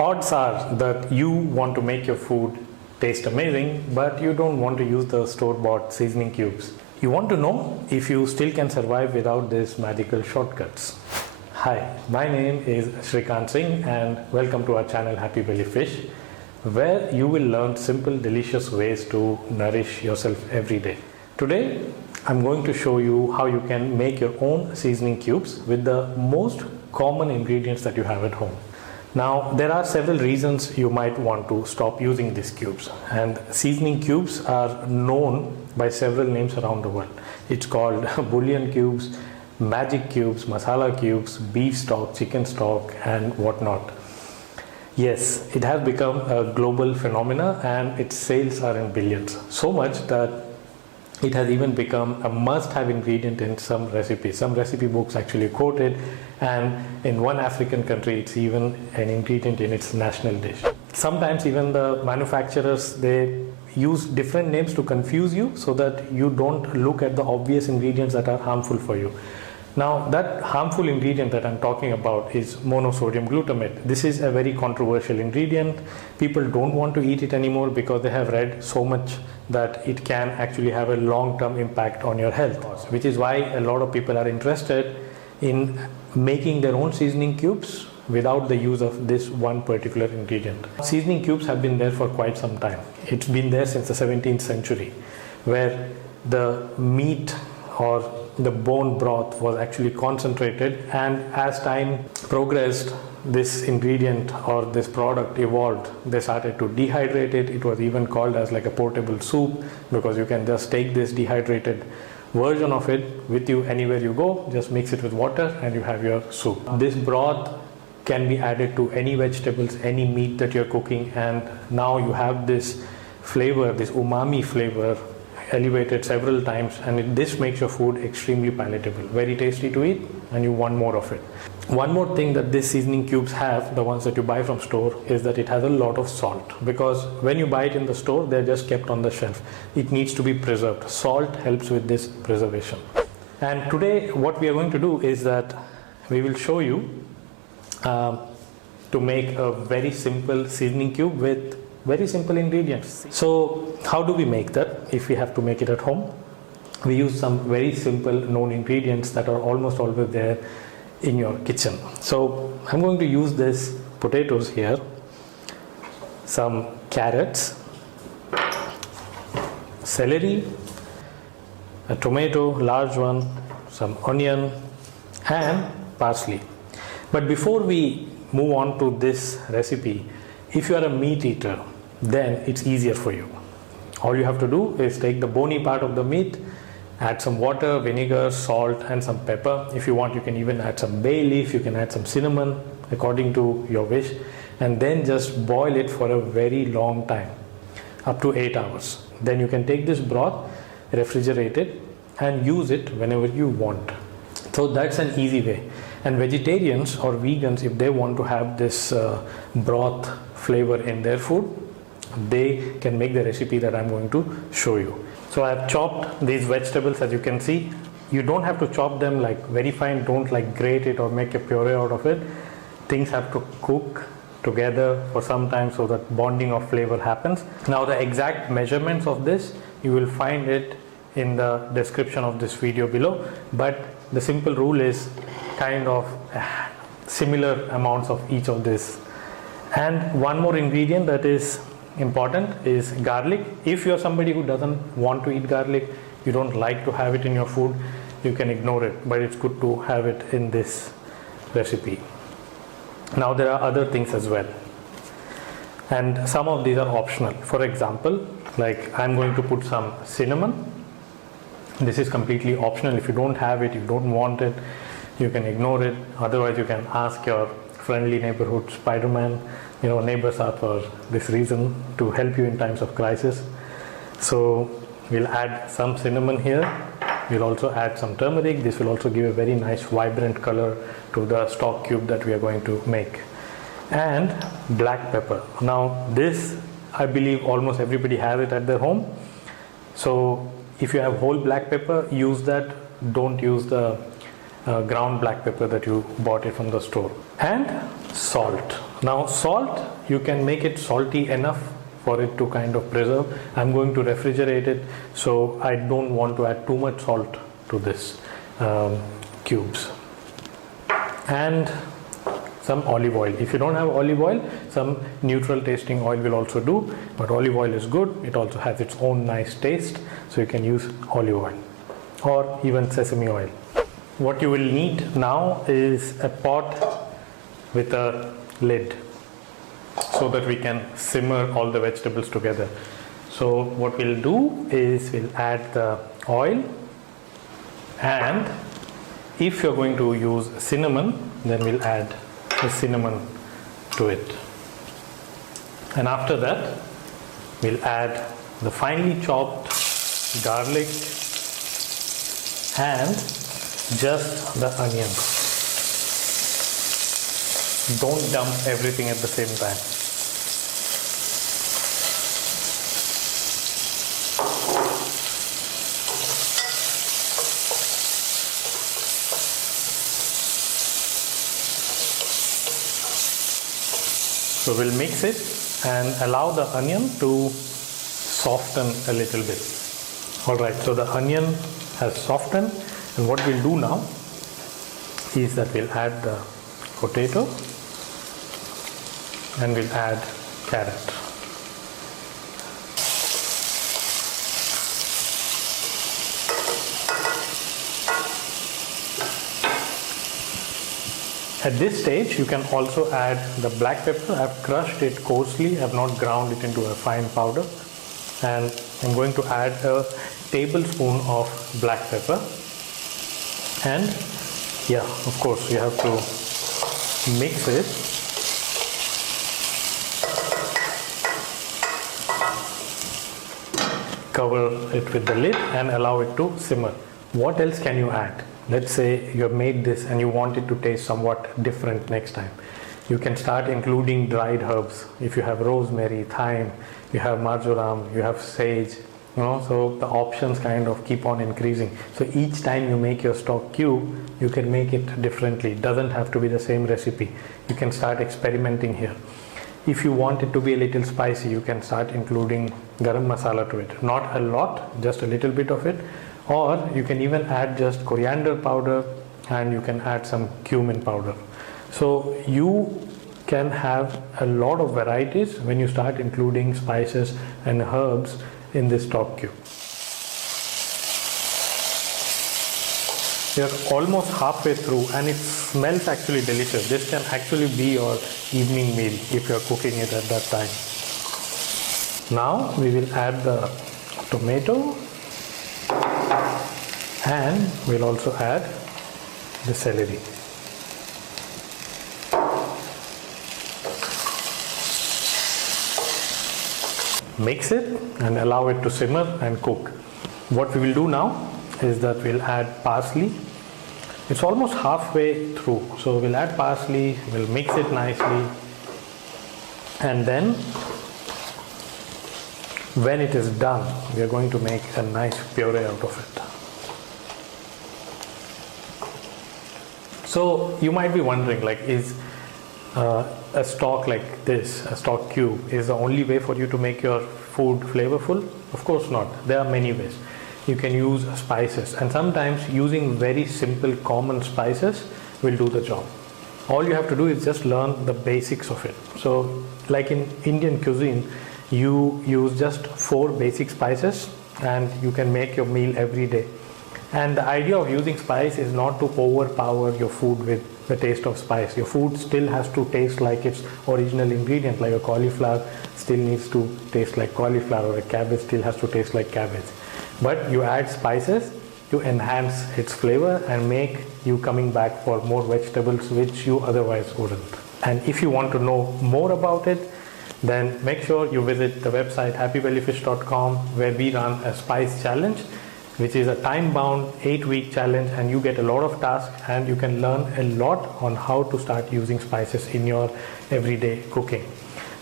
Odds are that you want to make your food taste amazing, but you don't want to use the store-bought seasoning cubes. You want to know if you still can survive without these magical shortcuts. Hi, my name is Srikant and welcome to our channel Happy Belly Fish, where you will learn simple, delicious ways to nourish yourself every day. Today, I'm going to show you how you can make your own seasoning cubes with the most common ingredients that you have at home. Now, there are several reasons you might want to stop using these cubes, and seasoning cubes are known by several names around the world. It's called bouillon cubes, magic cubes, masala cubes, beef stock, chicken stock, and whatnot. Yes, it has become a global phenomena and its sales are in billions. So much that it has even become a must-have ingredient in some recipes. Some recipe books actually quote it, and in one African country it's even an ingredient in its national dish. Sometimes even the manufacturers, they use different names to confuse you so that you don't look at the obvious ingredients that are harmful for you. Now, that harmful ingredient that I'm talking about is monosodium glutamate. This is a very controversial ingredient. People don't want to eat it anymore because they have read so much that it can actually have a long-term impact on your health, which is why a lot of people are interested in making their own seasoning cubes without the use of this one particular ingredient. Seasoning cubes have been there for quite some time. It's been there since the 17th century, where the meat or the bone broth was actually concentrated, and as time progressed, this ingredient or this product evolved. They started to dehydrate it. It was even called as like a portable soup, because you can just take this dehydrated version of it with you anywhere you go, just mix it with water and you have your soup. This broth can be added to any vegetables, any meat that you're cooking, and now you have this flavor, this umami flavor, elevated several times, and this makes your food extremely palatable, very tasty to eat, and you want more of it. One more thing that these seasoning cubes have, the ones that you buy from store, is that it has a lot of salt, because when you buy it in the store, they're just kept on the shelf. It needs to be preserved. Salt helps with this preservation. And today what we are going to do is that we will show you to make a very simple seasoning cube with very simple ingredients. So how do we make that if we have to make it at home? We use some very simple known ingredients that are almost always there in your kitchen. So I'm going to use this potatoes here, some carrots, celery, a tomato, large one, some onion, and parsley. But before we move on to this recipe, if you are a meat eater, then it's easier for you. All you have to do is take the bony part of the meat, add some water, vinegar, salt, and some pepper. If you want, you can even add some bay leaf, you can add some cinnamon according to your wish, and then just boil it for a very long time, up to 8 hours. Then you can take this broth, refrigerate it, and use it whenever you want. So that's an easy way. And vegetarians or vegans, if they want to have this broth flavor in their food, they can make the recipe that I'm going to show you. So I've chopped these vegetables, as you can see. You don't have to chop them like very fine, don't like grate it or make a puree out of it. Things have to cook together for some time so that bonding of flavor happens. Now the exact measurements of this, you will find it in the description of this video below, but the simple rule is kind of similar amounts of each of this. And one more ingredient that is important is garlic. If you're somebody who doesn't want to eat garlic, you don't like to have it in your food, you can ignore it, but it's good to have it in this recipe. Now there are other things as well, and some of these are optional. For example, like I'm going to put some cinnamon. This is completely optional. If you don't have it, you don't want it, you can ignore it. Otherwise, you can ask your friendly neighborhood Spider-Man. You know, neighbors are for this reason, to help you in times of crisis. So we'll add some cinnamon here. We'll also add some turmeric. This will also give a very nice vibrant color to the stock cube that we are going to make. And black pepper. Now this, I believe almost everybody has it at their home. So if you have whole black pepper, use that. Don't use the ground black pepper that you bought it from the store. And salt. Now salt, you can make it salty enough for it to kind of preserve. I'm going to refrigerate it, so I don't want to add too much salt to this cubes. And some olive oil. If you don't have olive oil, some neutral tasting oil will also do, but olive oil is good. It also has its own nice taste, so you can use olive oil or even sesame oil. What you will need now is a pot with a lid so that we can simmer all the vegetables together. So what we'll do is we'll add the oil, and if you're going to use cinnamon, then we'll add the cinnamon to it. And after that, we'll add the finely chopped garlic and just the onions. Don't dump everything at the same time. So we'll mix it and allow the onion to soften a little bit. Alright, so the onion has softened, and what we'll do now is that we'll add the potato and we'll add carrot. At this stage, you can also add the black pepper. I've crushed it coarsely, I've not ground it into a fine powder. And I'm going to add a tablespoon of black pepper. And yeah, of course, you have to mix it. Cover it with the lid and allow it to simmer. What else can you add? Let's say you have made this and you want it to taste somewhat different next time. You can start including dried herbs. If you have rosemary, thyme, you have marjoram, you have sage, so the options kind of keep on increasing. So each time you make your stock cube, you can make it differently. It doesn't have to be the same recipe. You can start experimenting here. If you want it to be a little spicy, you can start including garam masala to it. Not a lot, just a little bit of it. Or you can even add just coriander powder, and you can add some cumin powder. So you can have a lot of varieties when you start including spices and herbs in this stock cube. You're almost halfway through and it smells actually delicious. This can actually be your evening meal if you're cooking it at that time. Now we will add the tomato, and we'll also add the celery. Mix it and allow it to simmer and cook. What we will do now is that we'll add parsley. It's almost halfway through, so we'll add parsley, we'll mix it nicely, and then when it is done, we are going to make a nice puree out of it. So you might be wondering, like, is a stock like this, a stock cube, is the only way for you to make your food flavorful? Of course not. There are many ways. You can use spices, and sometimes using very simple common spices will do the job. All you have to do is just learn the basics of it. So like in Indian cuisine, you use just 4 basic spices and you can make your meal every day. And the idea of using spice is not to overpower your food with the taste of spice. Your food still has to taste like its original ingredient, like a cauliflower still needs to taste like cauliflower, or a cabbage still has to taste like cabbage. But you add spices to enhance its flavor and make you coming back for more vegetables which you otherwise wouldn't. And if you want to know more about it, then make sure you visit the website happybellyfish.com, where we run a spice challenge, which is a time-bound 8-week challenge, and you get a lot of tasks and you can learn a lot on how to start using spices in your everyday cooking.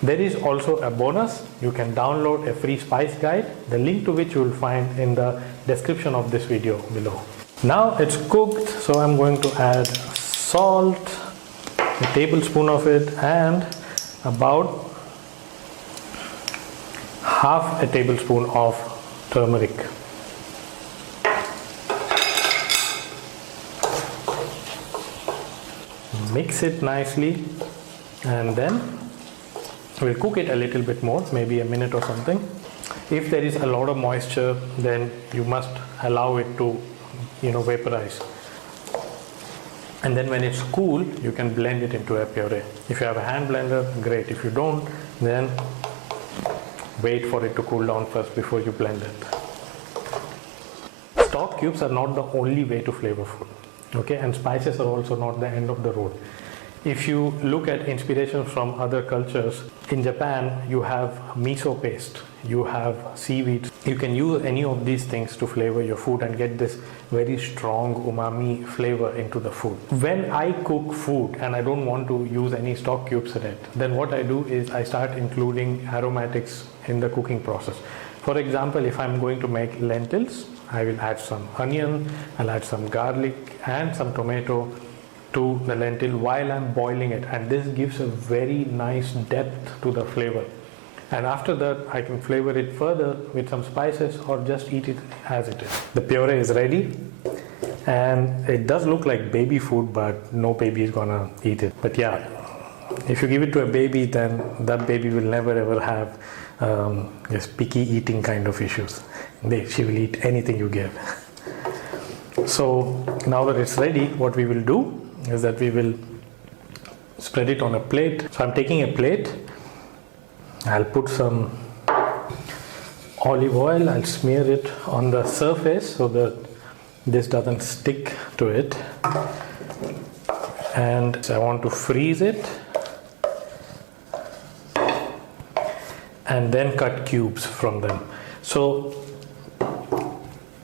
There is also a bonus. You can download a free spice guide, the link to which you will find in the description of this video below. Now it's cooked, so I'm going to add salt, a tablespoon of it, and about half a tablespoon of turmeric. Mix it nicely, and then we'll cook it a little bit more, maybe a minute or something. If there is a lot of moisture, then you must allow it to, vaporize. And then when it's cool, you can blend it into a puree. If you have a hand blender, great. If you don't, then wait for it to cool down first before you blend it. Stock cubes are not the only way to flavor food. Okay, and spices are also not the end of the road. If you look at inspiration from other cultures, in Japan you have miso paste, you have seaweed. You can use any of these things to flavor your food and get this very strong umami flavor into the food. When I cook food and I don't want to use any stock cubes in it, then what I do is I start including aromatics in the cooking process. For example, if I'm going to make lentils, I will add some onion, I'll add some garlic and some tomato to the lentil while I'm boiling it, and this gives a very nice depth to the flavor. And after that I can flavor it further with some spices or just eat it as it is. The puree is ready, and it does look like baby food, but no baby is gonna eat it. But yeah, if you give it to a baby, then that baby will never ever have just picky eating kind of issues. She will eat anything you give. So now that it's ready, what we will do is that we will spread it on a plate. So I'm taking a plate, I'll put some olive oil, I'll smear it on the surface so that this doesn't stick to it, and I want to freeze it and then cut cubes from them. So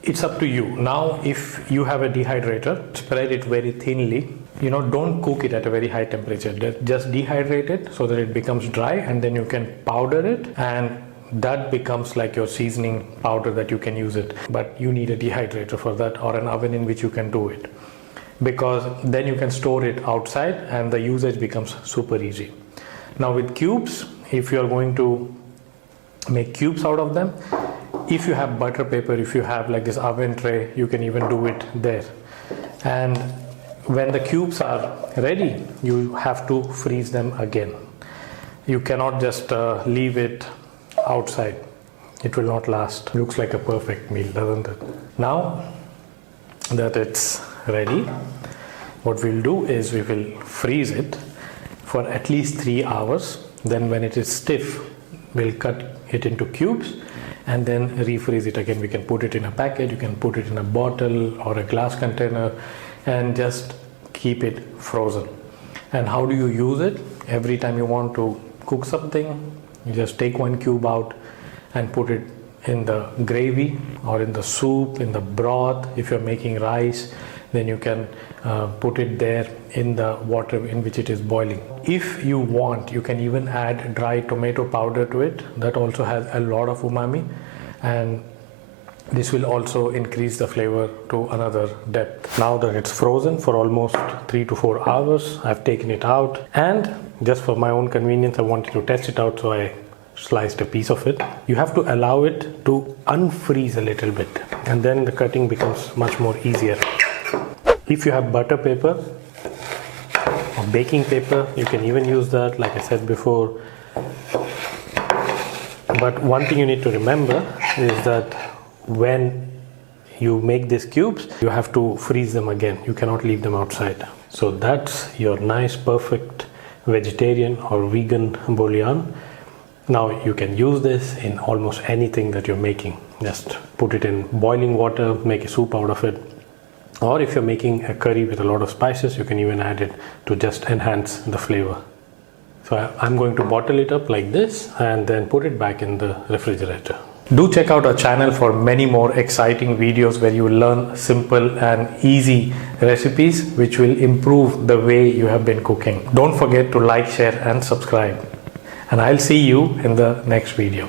it's up to you. Now if you have a dehydrator, spread it very thinly. Don't cook it at a very high temperature. Just dehydrate it so that it becomes dry, and then you can powder it, and that becomes like your seasoning powder that you can use it. But you need a dehydrator for that, or an oven in which you can do it, because then you can store it outside and the usage becomes super easy. Now with cubes, if you are going to make cubes out of them, if you have butter paper, if you have like this oven tray, you can even do it there. And when the cubes are ready, you have to freeze them again. You cannot just leave it outside. It will not last. Looks like a perfect meal, doesn't it? Now that it's ready, what we'll do is we will freeze it for at least 3 hours. Then when it is stiff, we'll cut it into cubes and then refreeze it again. We can put it in a packet, you can put it in a bottle or a glass container, and just keep it frozen. And how do you use it? Every time you want to cook something, you just take one cube out and put it in the gravy or in the soup, in the broth. If you're making rice, then you can put it there in the water in which it is boiling. If you want, you can even add dry tomato powder to it. That also has a lot of umami, and this will also increase the flavor to another depth. Now that it's frozen for almost 3 to 4 hours, I've taken it out, and just for my own convenience, I wanted to test it out, so I sliced a piece of it. You have to allow it to unfreeze a little bit, and then the cutting becomes much more easier. If you have butter paper or baking paper, you can even use that, like I said before. But one thing you need to remember is that when you make these cubes, you have to freeze them again. You cannot leave them outside. So that's your nice, perfect vegetarian or vegan bouillon. Now you can use this in almost anything that you're making. Just put it in boiling water, make a soup out of it. Or if you're making a curry with a lot of spices, you can even add it to just enhance the flavor. So I'm going to bottle it up like this and then put it back in the refrigerator. Do check out our channel for many more exciting videos where you will learn simple and easy recipes which will improve the way you have been cooking. Don't forget to like, share and subscribe. And I'll see you in the next video.